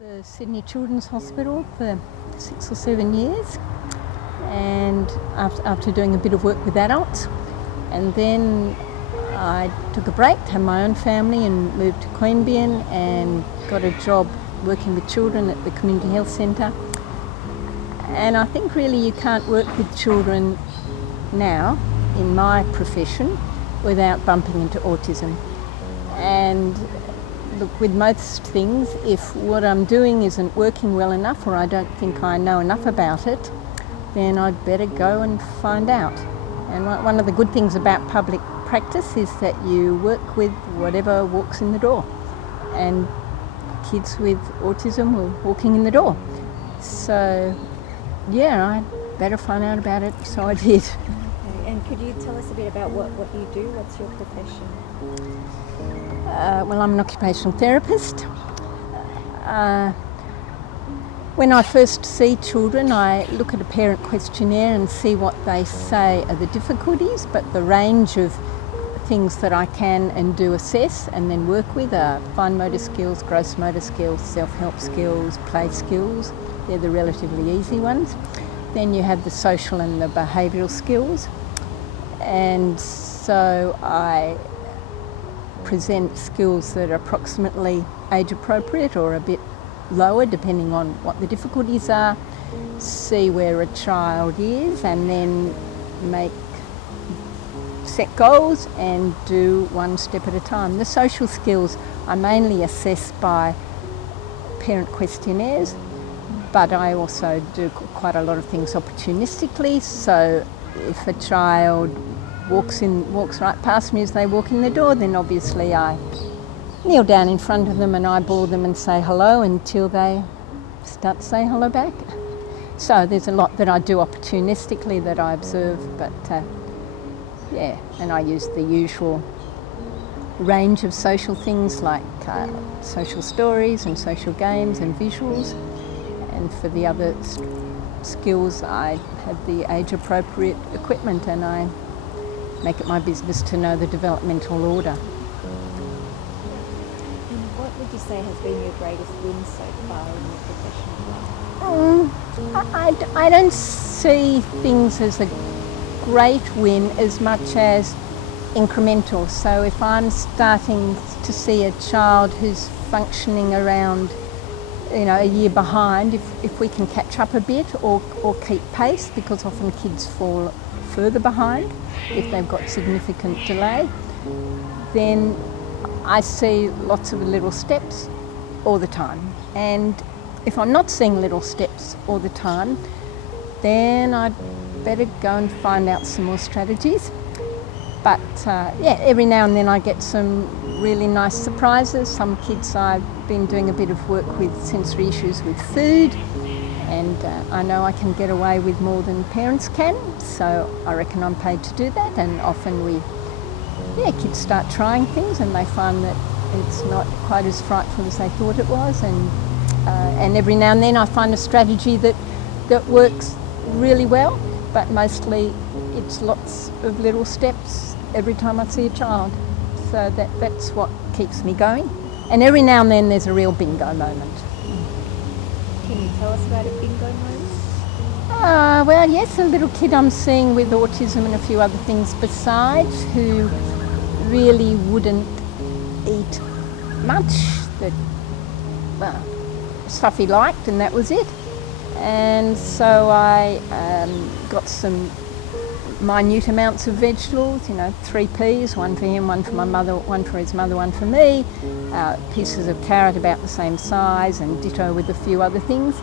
The Sydney Children's Hospital for 6 or 7 years, and after doing a bit of work with adults, and then I took a break, had my own family and moved to Queanbeyan and got a job working with children at the Community Health Centre. And I think really you can't work with children now in my profession without bumping into autism. And look, with most things, if what I'm doing isn't working well enough or I don't think I know enough about it, then I'd better go and find out. And one of the good things about public practice is that you work with whatever walks in the door. And kids with autism were walking in the door. So, yeah, I'd better find out about it, so I did. Okay. And could you tell us a bit about what you do? What's your profession? Well, I'm an occupational therapist. When I first see children, I look at a parent questionnaire and see what they say are the difficulties, but the range of things that I can and do assess and then work with are fine motor skills, gross motor skills, self-help skills, play skills. They're the relatively easy ones. Then you have the social and the behavioural skills. And so I present skills that are approximately age appropriate or a bit lower depending on what the difficulties are, see where a child is and then set goals and do one step at a time. The social skills I mainly assess by parent questionnaires, but I also do quite a lot of things opportunistically. So if a child walks right past me as they walk in the door, then obviously I kneel down in front of them and eyeball them and say hello until they start to say hello back. So there's a lot that I do opportunistically that I observe, but and I use the usual range of social things like social stories and social games and visuals. And for the other skills, I have the age-appropriate equipment and I make it my business to know the developmental order. And what would you say has been your greatest win so far in your professional life? I don't see things as a great win as much as incremental. So if I'm starting to see a child who's functioning around a year behind, if we can catch up a bit or keep pace, because often kids fall further behind if they've got significant delay, then I see lots of little steps all the time. And if I'm not seeing little steps all the time, then I'd better go and find out some more strategies. But every now and then I get some really nice surprises. Some kids I've been doing a bit of work with sensory issues with food, and I know I can get away with more than parents can, so I reckon I'm paid to do that. And often kids start trying things and they find that it's not quite as frightful as they thought it was, and every now and then I find a strategy that works really well, but mostly it's lots of little steps every time I see a child. So that's what keeps me going. And every now and then there's a real bingo moment. Can you tell us about a bingo moment? Well, yes, a little kid I'm seeing with autism and a few other things besides, who really wouldn't eat much, stuff he liked and that was it. And so I got some minute amounts of vegetables, 3 peas, one for him, one for my mother, one for his mother, one for me, pieces of carrot about the same size, and ditto with a few other things.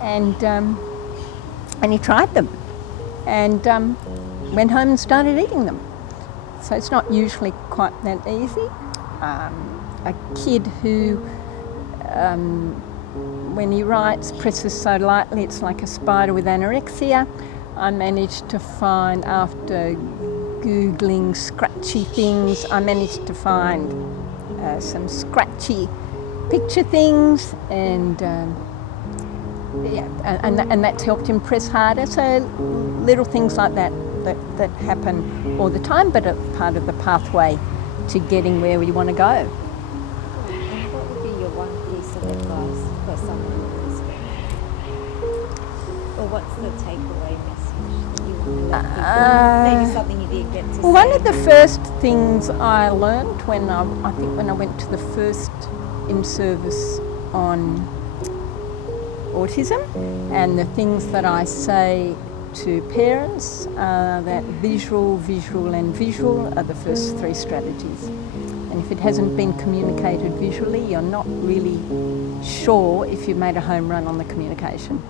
And he tried them and went home and started eating them. So it's not usually quite that easy. A kid who, when he writes, presses so lightly it's like a spider with anorexia. I managed to find, after Googling scratchy things, I managed to find some scratchy picture things, and that's helped him press harder. So little things like that happen all the time, but are part of the pathway to getting where we want to go. And what would be your one piece of advice for someone with the spectrum? Or what's the takeaway message that you want to let people? Maybe something you didn't get to say. One of the first things I learned when I went to the first in-service on autism, and the things that I say to parents are that visual, visual and visual are the first three strategies. And if it hasn't been communicated visually, you're not really sure if you've made a home run on the communication.